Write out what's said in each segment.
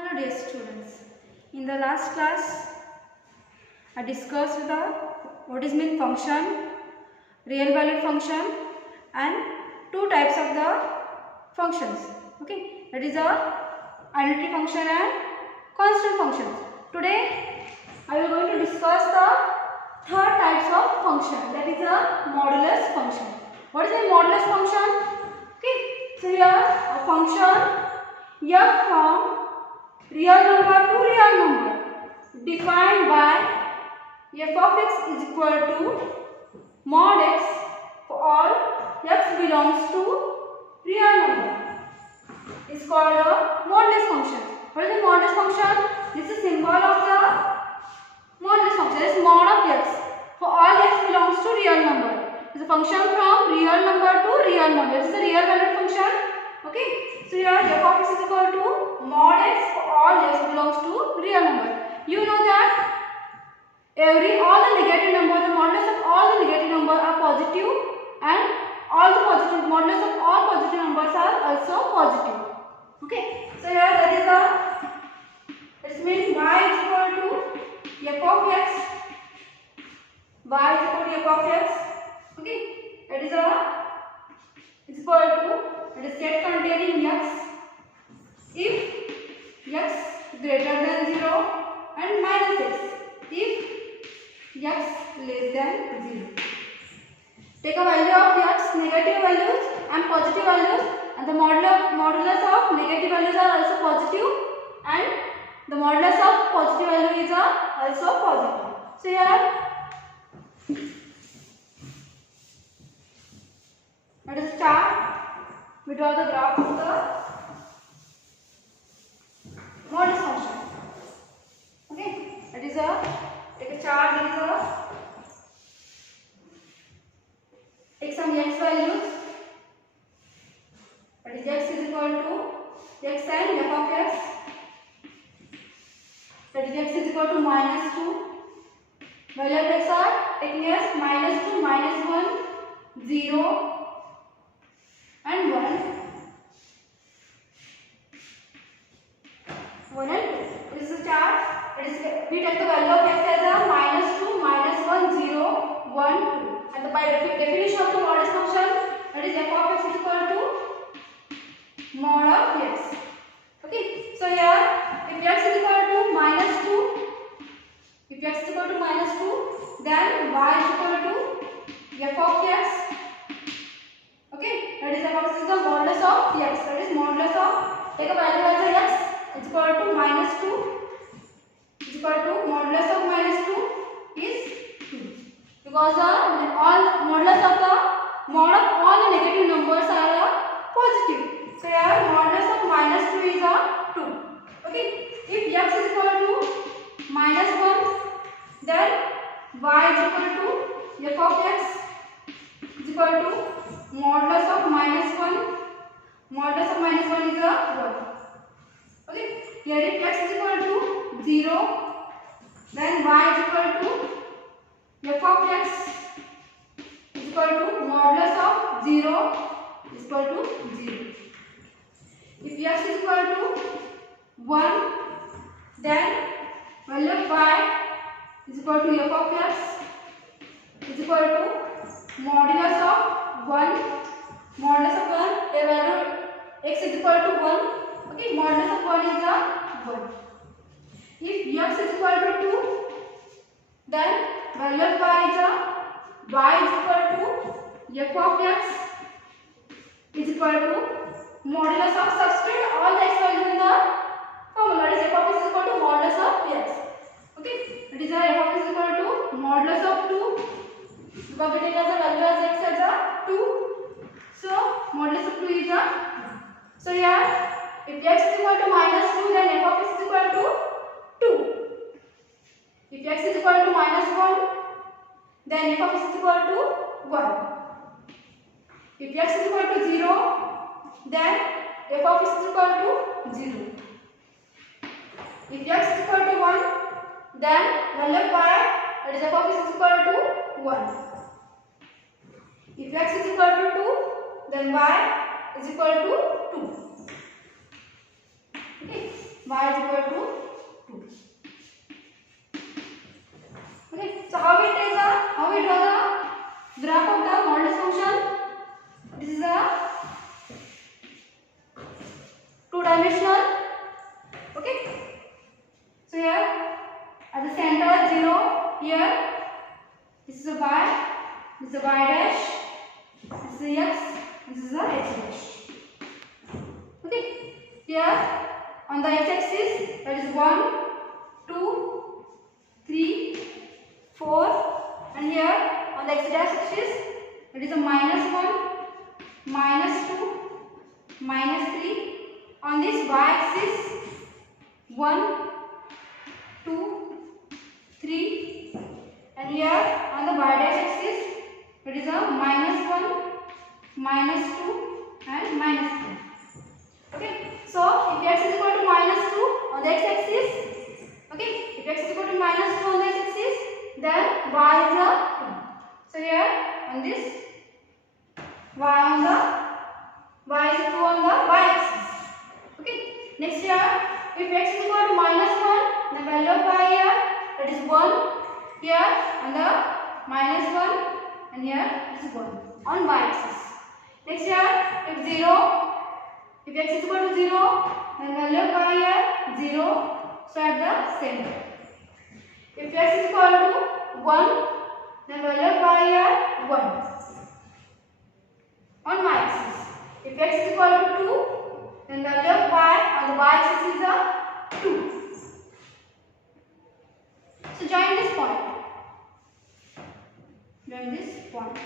Hello dear students. In the last class, I discussed what is mean function, real valued function, and two types of the functions. Okay, that is a identity function and constant function. Today, I am going to discuss the third types of function. That is a modulus function. What is a modulus function? Okay, so here a function f from real number to real number defined by f of x is equal to mod x for all x belongs to real number. It's called a modulus function. What is the modulus function? This is symbol of the modulus function. It's mod of x for all x belongs to real number. It's a function from real number to real number. This is a real valued function. Okay. So here f of x is equal to mod x for all x belongs to real number. You know that all the negative numbers, the modulus of all the negative numbers are positive, and all the positive modulus of all positive numbers are also positive. Okay. So here that is it means y is equal to f of x. Y is equal to f of x. Okay. That is it's equal to it is set containing x if x greater than 0 and minus x if x less than 0. Take a value of x, negative values and positive values, and the modulus of negative values are also positive and the modulus of positive value is also positive. So here let us start. We draw the graph of the modulus function. Okay, that is take a chart. That is take some x values. That is x is equal to x and f of x. That is x is equal to minus 2. Value of x are taking as minus 2, minus 1, 0. And 1 and 2. This is a chart. We take the value of x as a minus 2, minus 1, 0, 1, 2. And by definition of the modulus function, that is f of x is equal to mod of x. Okay. So here, if x is equal to minus 2, then y is equal to f of x. Okay, that is f of x is the modulus of x. That is modulus of, take a value as a x is equal to minus 2 is equal to modulus of minus 2 is 2. Because all modulus of the mod of all the negative numbers are positive. So here modulus of minus 2 is 2. Okay, if x is equal to minus 1, then y is equal to f of x is equal to modulus of minus 1. Modulus of minus 1 is 1. Okay. Here if x is equal to 0, then y is equal to f of x is equal to modulus of 0 is equal to 0. If x is equal to 1, then value of y is equal to f of x is equal to modulus of 1. Modulus of 1, a value x is equal to 1. Okay, modulus of 1 is 1. If x is equal to 2, then value of y is equal to f of x is equal to modulus of, substitute all the x values in the formula. That is f of x is equal to modulus of x. Okay, it is f of x is equal to modulus of 2. Because we take as a value as x as a 2. So modulus of 2 is 2. So here if x is equal to minus 2, then f of x is equal to 2. If x is equal to minus 1, then f of x is equal to 1. If x is equal to 0, then f of x is equal to 0. If x is equal to 1, then value of y, that is f of x is equal to 1. If x is equal to 2, then y is equal to 2. Okay. y is equal to 2. Okay, so how we draw the graph of the modulus function? This is a two-dimensional. Okay, so here at the center 0, here this is a y, this is a y dash, this is a x, this is a x dash. Okay, here on the x-axis that is 1, 2, 3, 4, and here on the x-dash axis that is a -1, -2, -3. On this y-axis 1, 2, 3, and here on the y-dash axis it is a -1, -2, and -3. Okay, so if x is equal to -2 on the x-axis, okay, if x is equal to -2 on the x-axis, then y is a 2. So here on this y is 2 on the y-axis. Okay, next here if x is equal to -1, the value of y here that is 1 here on the -1, and here it is 1 on y-axis. Next here if 0, if x is equal to 0, then value of y here 0, so at the center. If x is equal to 1, then value of y here 1 on y-axis. If x is equal to 2, then value of y on the y-axis is a 2. So join this point. Join this point.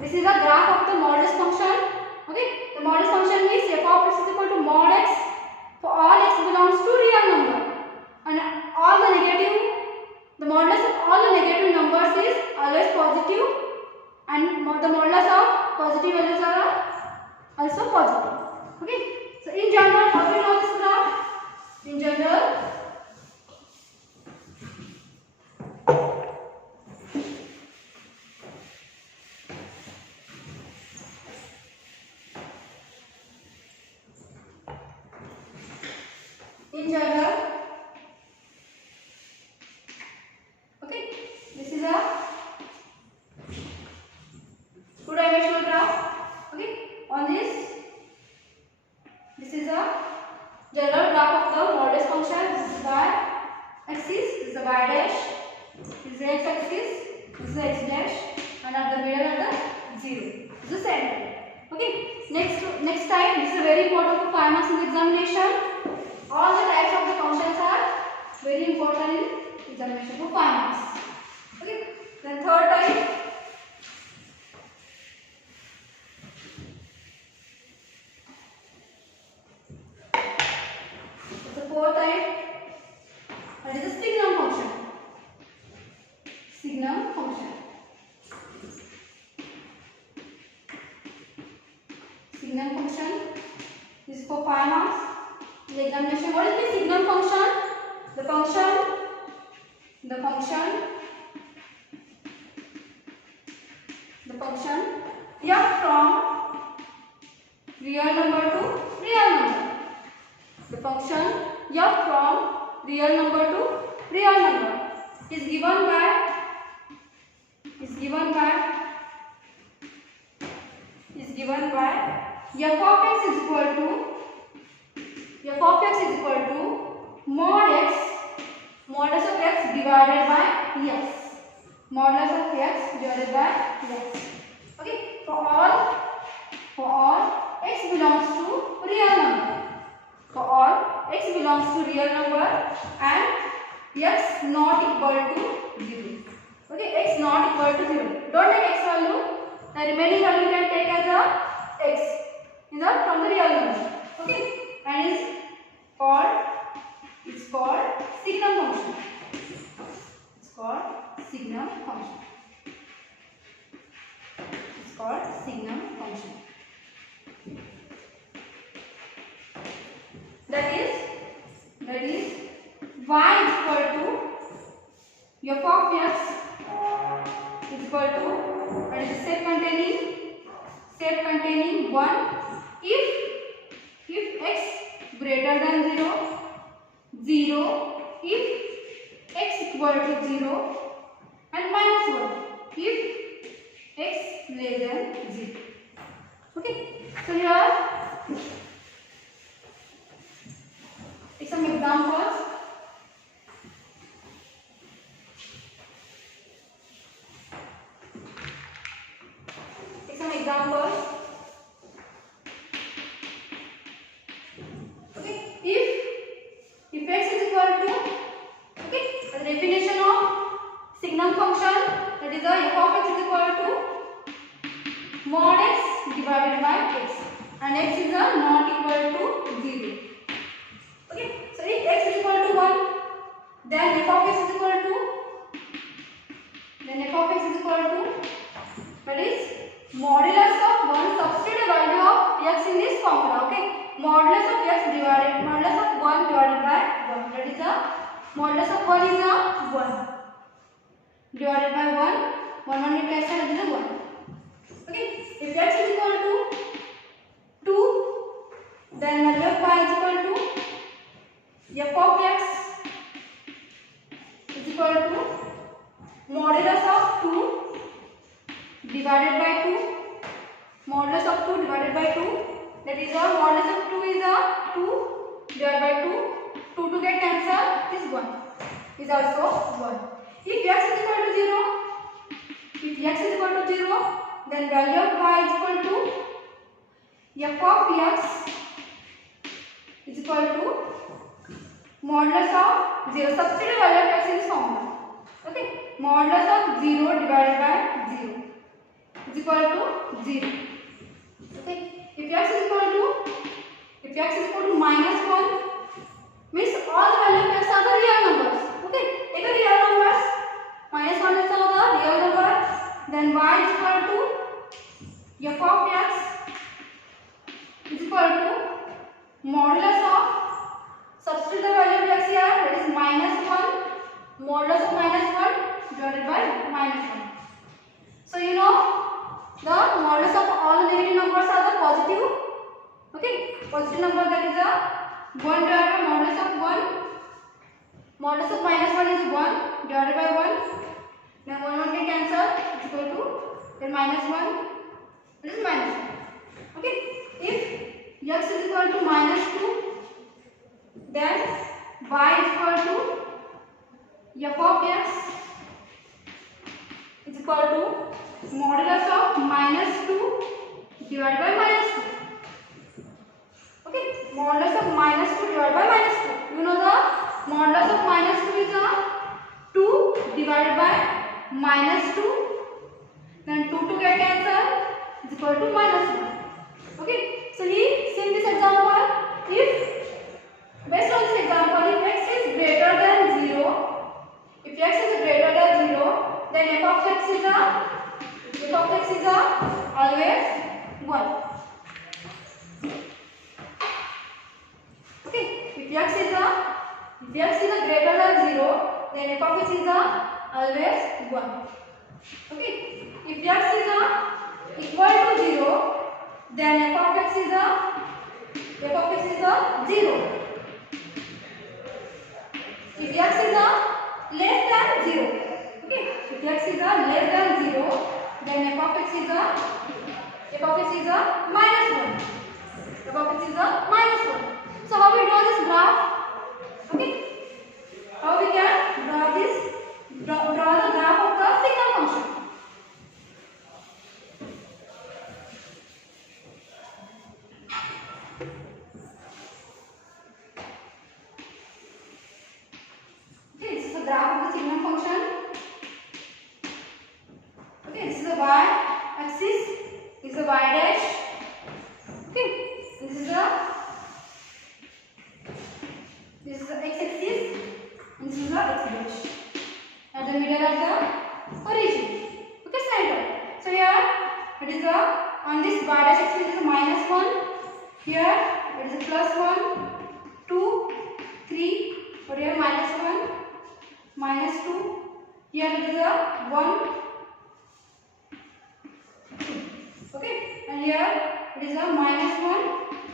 This is a graph of the modulus function. Okay, the modulus function means f of x is equal to mod x for all x belongs to real number, and all the negative, the modulus of all the negative numbers is always positive, and the modulus of positive values are also positive. Okay, so in general, how do we know this graph? In general, okay, this is a two-dimensional graph. Okay, on this is a general graph of the modulus function. This is y axis, this is the y dash, this is the x axis, this is the x dash, and at the middle of the 0. This is the center. Okay, next time, this is very important for 5 marks in the examination. All the types of the functions are very important in examination for 5 marks. Okay, then third type. The fourth type, that is the signum function. Signum function. Signum function is for 5 marks in the examination. What is the signum function? The function f from real number to real number. The function f from real number to real number is given by f of x is equal to mod x, modulus of x divided by x. Modulus of x divided by x. Okay, for all x belongs to real number. For all x belongs to real number and x not equal to 0. Okay, x not equal to 0. Don't take x value. The remaining value you can take as a x from the real number. Okay, and it's called signum function. It's called signum function. That is y is equal to f of x is equal to, that is set containing 1 if x greater than 0 0 if x equal to 0 and minus 1 if x less than 0. Okay, so here take some examples. Take some examples. Okay, if x is equal to, okay, the definition of signum function, that is the f of x is equal to mod x divided by x, and x is not equal to 0. Okay, so if x is equal to 1, then f of x is equal to, that is modulus of 1, substitute the value of x in this formula. Okay, modulus of 1 divided by 1, that is the modulus of 1 is 1 divided by 1 replace that is 1. Okay, if x is equal to 2, then value of y is equal to f of x is equal to modulus of 2 divided by 2, modulus of 2 divided by 2, that is our modulus of 2 is 2 divided by 2 to get cancelled is 1, is also 1. If x is equal to 0, then value of y is equal to f of x is equal to modulus of 0, substitute value of x in this formula. Okay, modulus of 0 divided by 0 is equal to 0. Okay, if x is equal to minus 1, means all the value of x are the real numbers. Okay, take the real numbers, minus 1 is also the real number, then y is equal to f of x is equal to modulus of, substitute the value of x here, that is minus 1, modulus of minus 1 divided by minus 1. So you know the modulus of all negative numbers are the positive. Okay, positive number, that is a 1 divided by modulus of 1. Modulus of minus 1 is 1 divided by 1. Then 1 can cancel, is equal to, then minus 1, this is minus 1. Okay, if x is equal to minus 2, then y is equal to f of x is equal to modulus of minus 2 divided by minus 2. Okay, modulus of minus 2 divided by minus 2. You know the modulus of minus 2 is 2 divided by minus 2. Then 2 to get cancelled is equal to minus 1. Okay, so see in this example, if based on this example, if x is greater than 0, then f of x is always 1. Okay, if x is greater than 0, then f of x is always 1. Okay, if x is equal to 0, then f of x is 0. If x is less than 0, okay, if x is less than 0, then f of x is minus 1. F of x is minus 1. So how we draw this graph? Okay, how we can draw the graph of the signum function? Okay, this is the graph of the signum function. Okay, this is the y-axis, this is the y dash. Okay, this is the x-axis, and this is the x dash. At the middle of the origin. Okay, center. So here it is on this y dash axis it is minus 1. Here it is plus 1, 2, 3. Or here minus 1, minus 2. Here it is 1, 2. Okay, and here it is minus 1,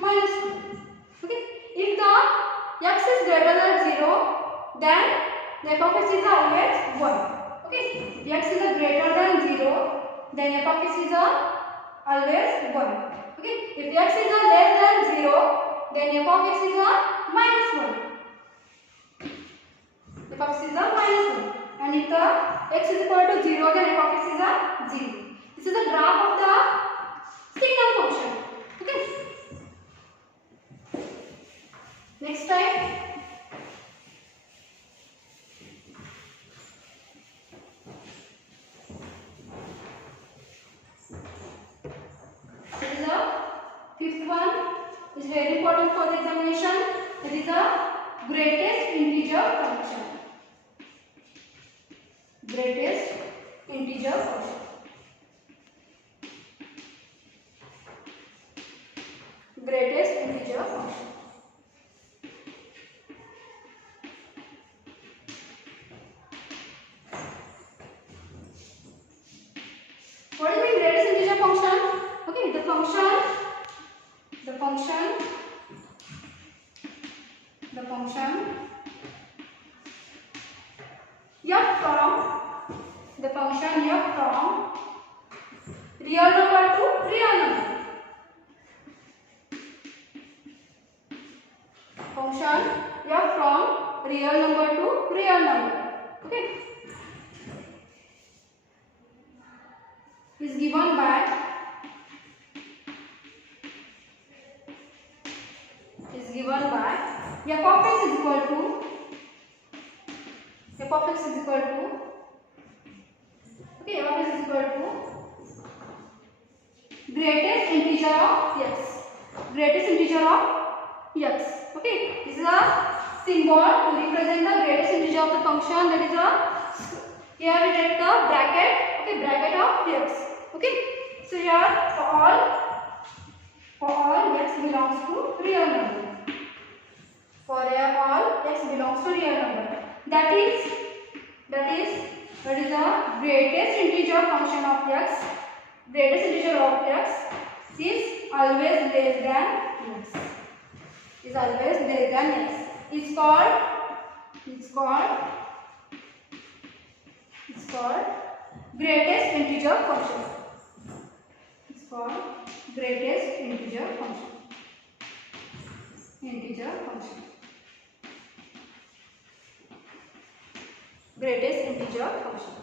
minus 2. Okay, if the x is greater than 0, then the f of x is always 1. Okay, if x is greater than 0, then f of x is always 1. Okay, if x is less than 0, then f of x is minus 1. F of x is minus 1. And if the x is equal to 0, then f of x is 0. This is the graph of the signal function. Okay. Next time. This is the fifth one. Is very important for the examination. That is the greatest integer function. Greatest integer function. Greatest integer function. What is the greatest integer function? Okay, the function f from real number to real number. Function f from real number to real number. Okay, is given by f of x is equal to okay, f of x is equal to greatest integer of x. Okay, this is a symbol to represent the greatest integer of the function. That is a here we take the bracket. Okay, bracket of x. Okay, so here for all x belongs to real number. For all x belongs to real number. That is the greatest integer function of x. Greatest integer of x is always less than x. Is always less than x. It's called greatest integer function. It's called greatest integer function. Greatest integer function.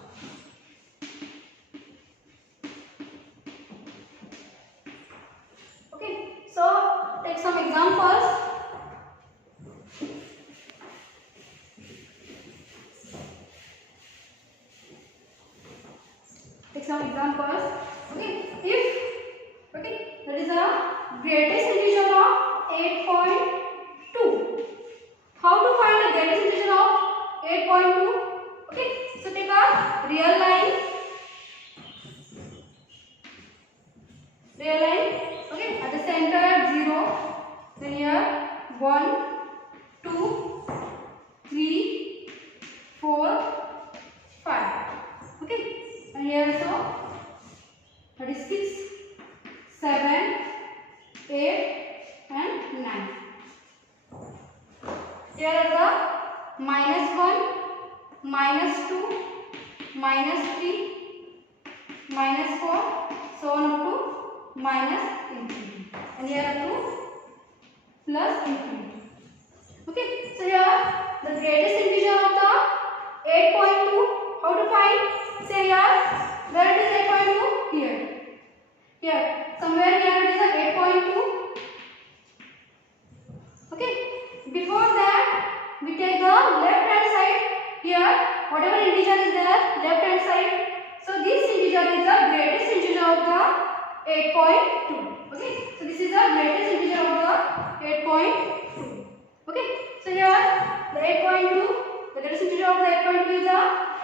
Okay, so take some examples. Okay, that is the greatest integer of 8.2. How to find the greatest integer of 8.2? Okay, so take a real line. Okay, at the center 0. Then here 1, 2, 3, 4, 5. Okay, and here also 36, 7, 8 and 9. Here are the -1, -2, -3, -4, so on up to -infinity. And here up to +infinity. Okay, so here the greatest integer of the 8.2. How to find? Say here, where it is 8.2? Here, somewhere here it is a 8.2. Okay, before that we take the left hand side. Here, whatever integer is there, left hand side. So this integer is the greatest integer of the 8.2. Okay, so this is the greatest integer of the 8.2. Okay, so here the 8.2, the greatest integer of the 8.2 is the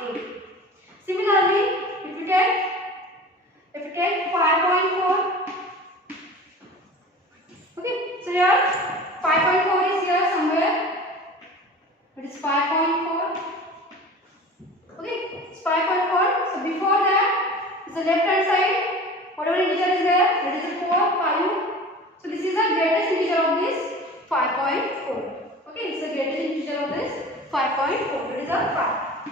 8. Similarly, if you take 5.4, okay, so here 5.4 is here somewhere. It is 5.4. Okay, it's 5.4. So before that is the left hand side. Whatever integer is there, that is 4, 5. So this is the greatest integer of this 5.4. Okay, it's the greatest integer of this 5.4. That is a 5.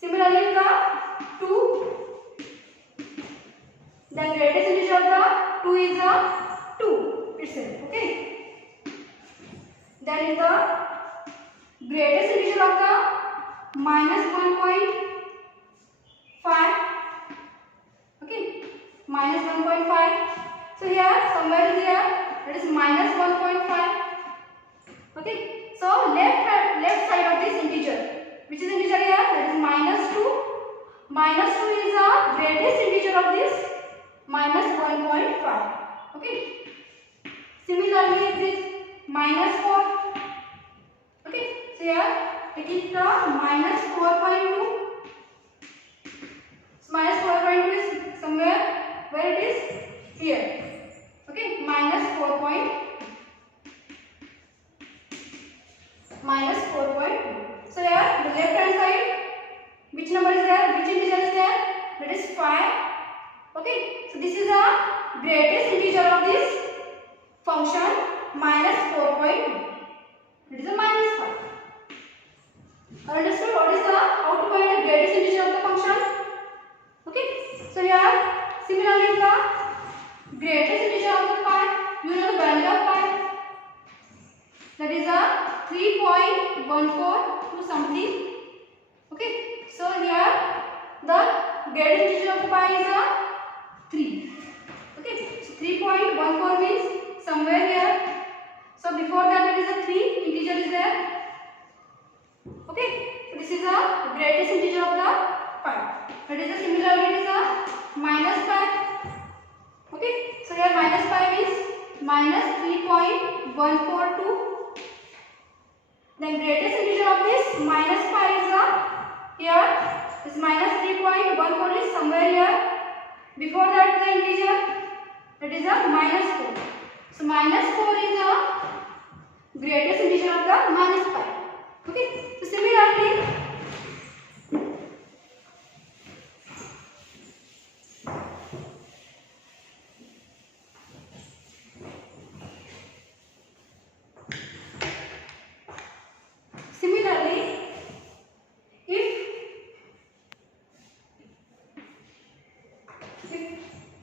Similarly, the 2. The greatest integer of the 2 is the 2 itself. Okay. Then is the greatest integer of the minus 1.5. Okay, minus 1.5. So here somewhere is here, that is minus 1.5. Okay, so left side of this integer, which is integer here, that is minus 2. Minus 2 is the greatest integer of this minus 1.5. Okay, similarly this minus 4. Okay, so here taking the minus 4.2. So minus 4.2 is somewhere where it is here. Okay, minus 4.2. So here the left hand side, which number is there? Which integer is there? That is 5. Okay, so this is the greatest integer of this function minus 4.2. It is a minus 5. Understood what is the how to find the greatest integer of the function? Okay, so here similarly the greatest integer of the pi, you know the value of pi, that is a 3.14 to something. Okay, so here the greatest integer of the pi is a 3. Okay, so 3.14 means somewhere here. So before that it is a 3 integer is there. Okay, so this is the greatest integer of the pi. That is a similarly it is a minus pi. Okay, so here minus pi means minus 3.142. Then greatest integer of this minus pi is a here. This minus 3.14 is somewhere here. Before that the integer, that is a minus 4. So minus 4 is the greatest integer of the minus pi. Okay, so similarly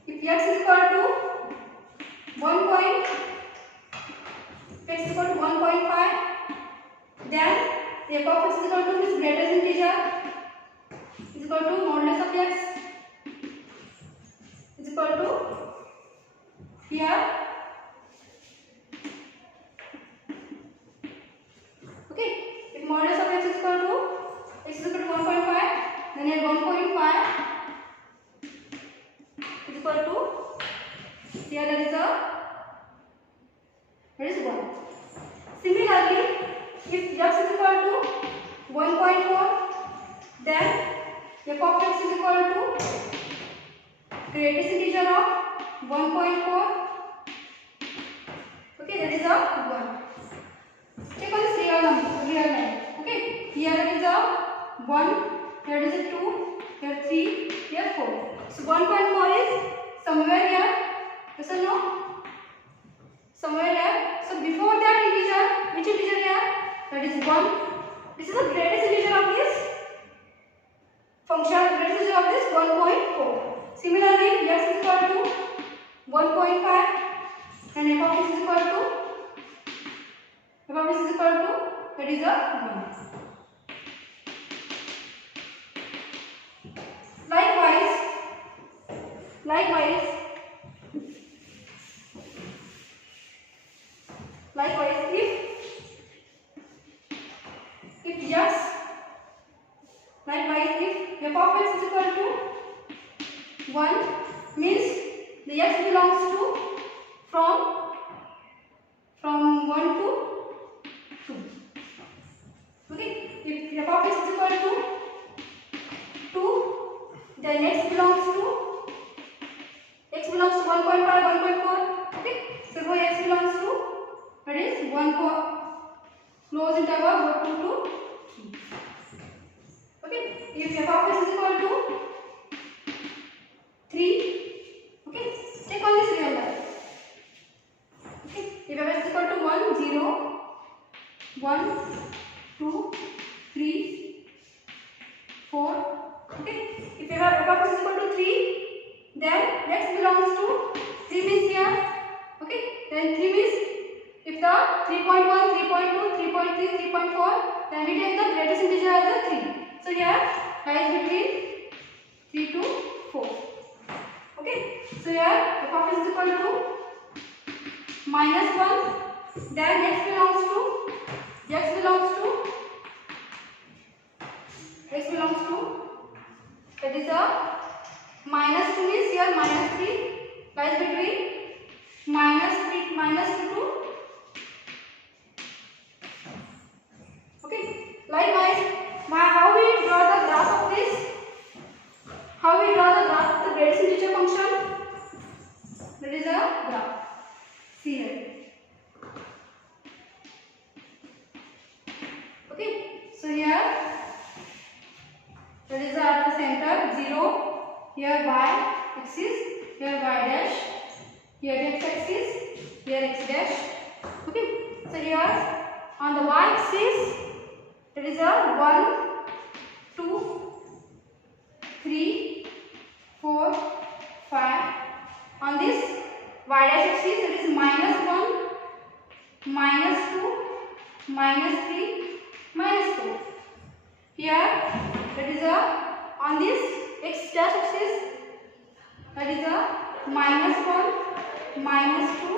if x is equal to 1.5, then f of x is equal to this greatest integer is equal to modulus of x is equal to here. Okay, if modulus of x is equal to 1.5, then here 1.5 is equal to here that is 1. Similarly, if x is equal to 1.4, then f of x is equal to greatest integer of 1.4. Okay, that is 1. Check on this real line. Okay, here it is 1, here it is 2, here 3, here 4. So 1.4 is somewhere here. Yes or no? Somewhere here. So before that integer, which integer here? That is 1. This is the greatest integer of this function. Greatest integer of this 1.4. Similarly, x is equal to 1.5 and f of x is equal to that is 1. Likewise, if f of x is equal to 1, means the x belongs to from 1 to 2. Okay, if f of x is equal to 2, then x belongs to 1.5, 1.4. Okay, so for x belongs to that is 1 close interval 2 to 3. Okay, if f of x is equal to 3, okay, check on this real line. Okay, if f is equal to 1, 0, 1, 2, 3, 4. Okay. If you have f of x is equal to 3, then x belongs to 3 means here. Okay. Then 3 means if the 3.1, 3.2, 3.3, 3.4, then we take the greatest integer as a 3. So here lies between 3 to 4. Okay. So here f of x is equal to -1. Then x belongs to that is a -2 means here -3 lies between -2 to. Okay. Likewise, how we draw the graph of this? How we draw the graph of the greatest integer function? That is a graph. See here. Okay. So here that is at the center 0. Here y axis, here y dash, here x axis, here x dash. Okay. So here on the y axis there is a 1, 2, 3, 4, 5. On this y dash axis it is -1, -2, -3, -4. Here that is a on this x dash axis that is a -1, -2,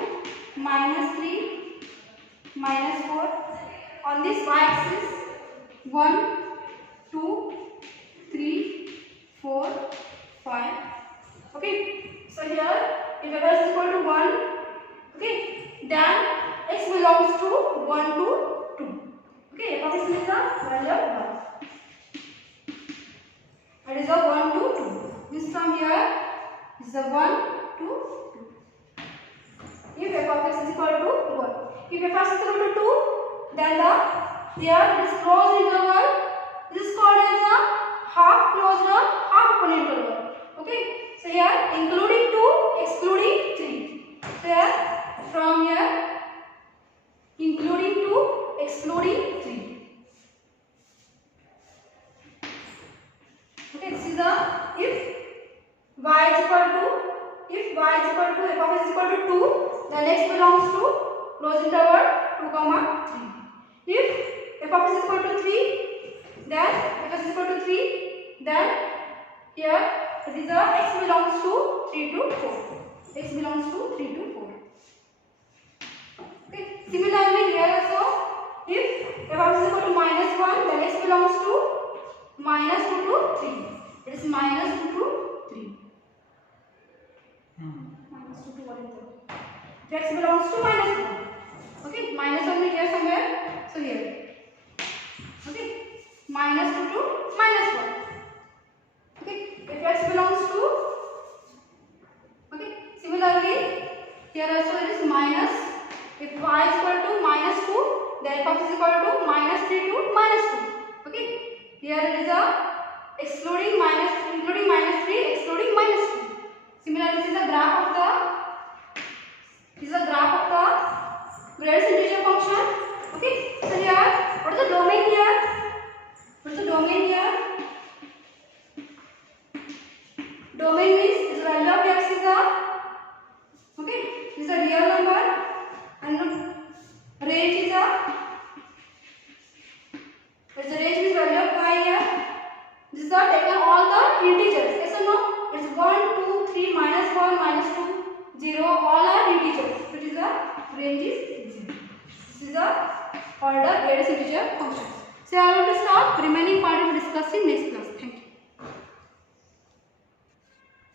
-3, -4. On this y axis 1, 2, 3, 4, 5. Okay. So here if f is equal to 1, okay, then x belongs to 1 to 2. Okay, f of x is the value of 1. That is a 1 to 2. This from here is a 1 to 2. If f of x is equal to 1. If f of x is equal to 2, then here this closed interval this is called as a half closed or half open interval. Okay. So here including 2, excluding 3. So here from here including 2, excluding 3. Okay, this is the if y is equal to f of x is equal to 2, then x belongs to closed interval 2, 3. If f of x is equal to 3, then here it is a x belongs to 3 to 4. X belongs to 3 to 4. Okay. Similarly here also if f of x is equal to -1, then x belongs to -2 to 3. It is -2 to 3. -2 to what is that? X belongs to -1. Okay, -1 is here somewhere. So here. Okay, -2 to -1. Okay, if x belongs to. Okay, similarly here also it is minus. If y is equal to -2, then f is equal to -3 to -2. Okay, here it is a excluding including -3, excluding -2. Similarly, this is a graph of the greatest integer function. Okay, so here what is the domain here? What is the domain here? Domain means this value of x is a okay, this is a real number and range is a the range is value of y here. This is taken all the integers. Yes or no? It's 1, 2, 3, -1, -2, 0. All are integers. That is the range is 0. This is called the greatest integer function. So I want to stop. Remaining part we will discuss in next class.